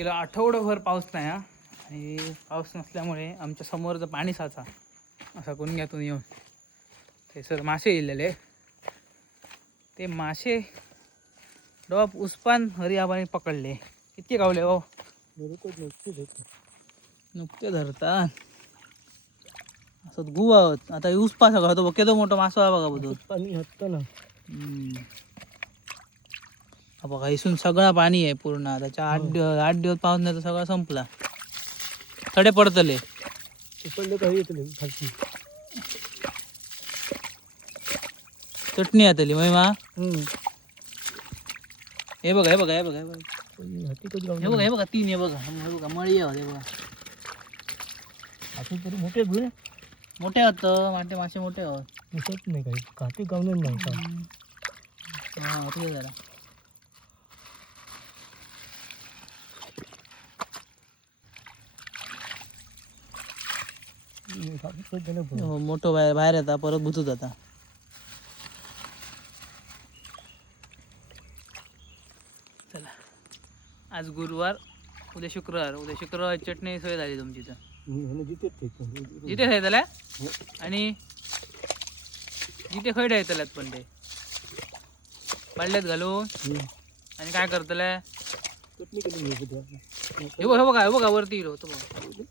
गेला आठवडाभर पाऊस नाही हा. आणि पाऊस नसल्यामुळे आमच्या समोरचं पाणी साचा असा गुणग्यातून येऊन ते सर मासे येलेले. ते मासे डॉप उस्पान हरी आबाने पकडले. किती गावले हो? नुकते धरतात असं गु आहोत. आता उसपा सगळा तो केदो मोठा मासो आहे बघा बघतो पाणी हत्तं ना. बघा इथून सगळा पाणी आहे पूर्ण. त्याच्या 8 दिवस पाऊस नाही तर सगळा संपला. खडे पडतले पडले काही येतले खालची चटणी आतली महिमा. हे बघा हे बघा हे बघा हे बघा हे बघा हे बघा 3 हे बघा हे बघा मळी आहे. हे बघा आता तरी मोठे गुरे मोठे होतं माटे मासे मोठे होत दिसत नाही काही काठी गावून नाही का. हा तुझं जरा मोठं बाहेर येतात परत बुजूत जाता. चला आज गुरुवार उद्या शुक्रवार चटणी सोय झाली तुमची तर जिथे खायतल्या आणि जिथे खैड येतल्यात पण ते बांडल्यात घालून आणि काय करतल्या हे बघा वरती होतो बघा